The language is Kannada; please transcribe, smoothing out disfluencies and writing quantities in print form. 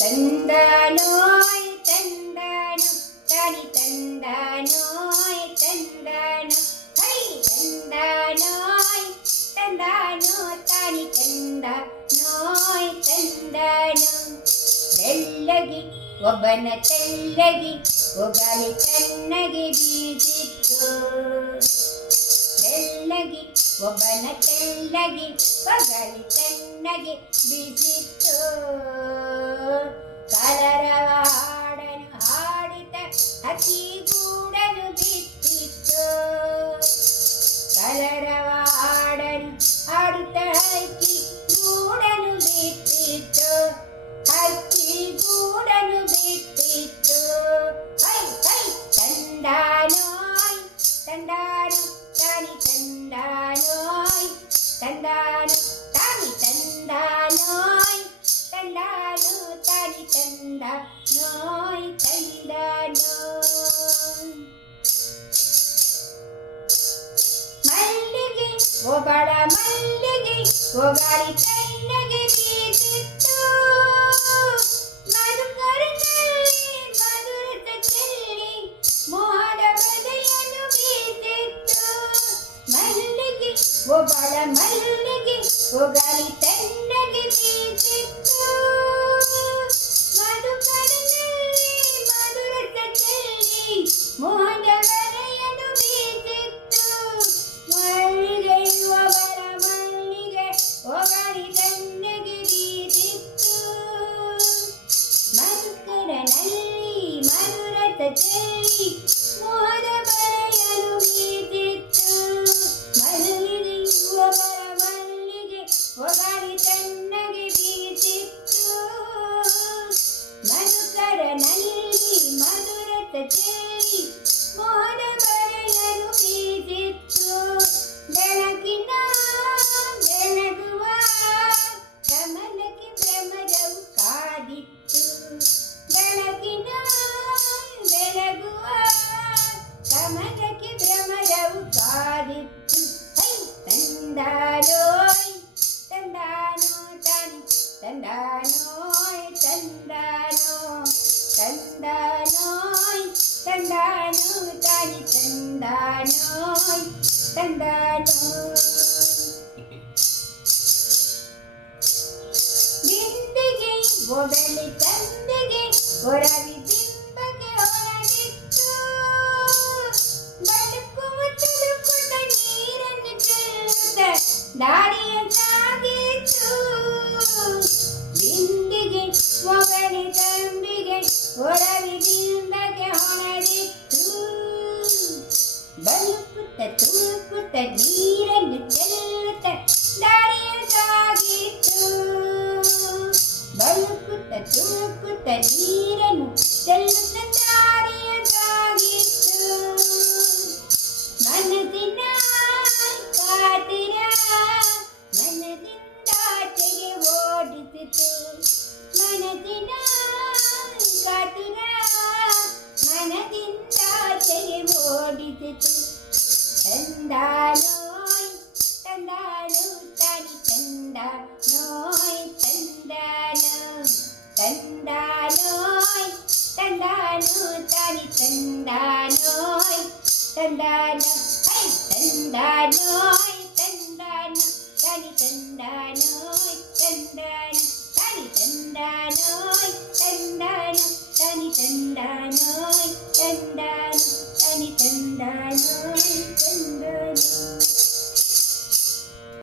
ತಂದಾನೋಯ್ ತಂದಾನು ತಾನಿ ತಂದಾನೋಯ್ ತಂದಾನು ಹೈ ತಂದಾನೋಯ್ ತಂದಾನು ತಾನಿ ತಂದಾನೋಯ್ ತಂದಾನು ತೆಳ್ಳಗಿ ಒಬ್ಬನ ತೆಳ್ಳಗಿ ಒಗಾಲಿ ತಣ್ಣಗೆ ಬೀಸಿತ್ತು ತೆಳ್ಳಗಿ ಒಬ್ಬನ ತೆಳ್ಳಗಿ ಒಗಾಲಿ ತಣ್ಣಗೆ ಬೀಸಿತ್ತು ಕಲರವ ಹಾಡನು ಹಾಡುತ್ತ ಹಕ್ಕಿ ಗೂಡನು ಬಿತ್ತಿತ್ತು ಕಲರವ ಹಾಡನು ಹಾಡುತ್ತ ಹಕ್ಕಿ ಗೂಡನು ಬಿತ್ತಿತ್ತು ಹಕ್ಕಿ ಗೂಡನು ಬಿಟ್ಟಿತ್ತು ಹೈ ಹೈ ತಂದಾನೋಯ್ ತಂದಾನು ತಾನಿ ತಂದಾನೋಯ್ ತಂದಾನು ತಾನಿ ತಂದಾನೋಯ್ ತಂದಾನು ತಾನಿ ತಂದಾನೋಯ್ ತಂದಾನೋಯ್ ಮಲ್ಲಿಗೆ ಒಬ್ಬಳ ಮಲ್ಲಿಗೆ ಒಗಾರಿ ತಣ್ಣಗೆ ಬೀಸಿತ್ತು ಮಧುಕರನಲ್ಲಿ ಮಧುರತ ಚೆಲ್ಲಿ ಮೋಹದ ಬದೆಯನ್ನು ಬೀಸಿತ್ತು ಮಲ್ಲಿಗೆ ಒಬ್ಬಳ ಮಲ್ಲಿಗೆ ಒಗಾರಿ ತಣ್ಣಗೆ ಬೀಸಿತ್ತು ಮಧುಕರನಲ್ಲಿ ಮಧುರತ ಚೆಲ್ಲಿ ಮೋಹದ ಬದೆಯನ್ನು ಬೀಸಿತ್ತು ಮಲ್ಲಿಗೆ ಒಬ್ಬಳ ಮಲ್ಲಿಗೆ ಒಗಾರಿ ತಣ್ಣಗೆ ಬೀಸಿತ್ತು ಮಧುಕರನಲ್ಲಿ ಮಧುರತ ಚೆಲ್ಲಿ ಮೋಹದ ಬರೆಯಲು ಬೀಸಿತ್ತು ಮಲ್ಲಿಗೆ ಒಬ್ಬರ ಮಲ್ಲಿಗೆ ಒಗಾರಿ ತಣ್ಣಗೆ ಬೀಸಿತ್ತು ಮಧುಕರನಲ್ಲಿ ಮಧುರತ ಚೆಲ್ಲಿ ಮೋಹದ ಬರೆಯಲು ಬೀಸಿತ್ತು ಬೆಳಕಿನ ಬೆಳಗುವ ಕಮಲಕ್ಕೆ ಭ್ರಮರವು ಕಾದಿತ್ತು ಬೆಳಕಿನ ಬೆಳಗುವ ಕಮಲಕ್ಕೆ ಭ್ರಮರವು ಕಾದಿತ್ತು ಹೈ ತಂದಾನೋಯ್ ತಂದಾನೋ ತಾನಿ ತಂದಾನೋಯ್ ತಂದಾನೋ ತಂದಾನೋಯ್ ತಂದಾನು ತಾನಿ ತಂದಾನೋಯ್ ತಂದಾನೋಯ್ ಬಿಂದಿಗೆ ಒಡಲಿ ತಂದೆಗೆ ಒರವಿ ಬಿಂಬಗೆ ಹೊರಗಿತ್ತು ಬದುಕುವ ತುಳುಕುತ್ತ ನೀರನ್ನು ಚೆಲ್ಲುತ್ತ ದಾರಿಯ ಸಾಗಿತ್ತು ಬಿಂದಿಗೆ ಒಗಲಿ ತಂಬಿಗೆ ಒರವಿ ಬಿಂಬಗೆ ಹೊರಗಿತ್ತು ಬದುಕುತ್ತ ತುಳುಕುತ್ತ ನೀರನ್ನು ಚೆಲ್ಲುತ್ತ ದಾರಿಯ ಸಾಗಿತ್ತು ಬಳುಕುತ್ತ ತುಳುಕುತ್ತ ನೀರನ್ನು ಚೆಲ್ಲುತ್ತ ದಾರಿಯ ಸಾಗಿತ್ತು ಮನದಿನ ಕಾತಿರ ಮನದಿಂದಾಚೆಗೆ ಓಡಿಸಿತು ಮನದಿನ ಕಾತಿರ ಮನದಿಂದಾಚೆಗೆ ಓಡಿಸಿತು ತಂದಾನೋಯ್ ತಂದಾನು ತಾನಿ ತಂದಾನೋಯ್ ತಂದಾನು ತಂದಾನೋಯ್ ತಂದಾನು ತಾನಿ ತಂದಾನೋಯ್ ತಂದಾನು ಹೈ ತಂದಾನೋಯ್ ತಂದಾನು ತಾನಿ ತಂದಾನೋಯ್ ತಂದಾನು ತಾನಿ ತಂದಾನೋಯ್ ತಂದಾನು ತಾನಿ ತಂದಾನೋಯ್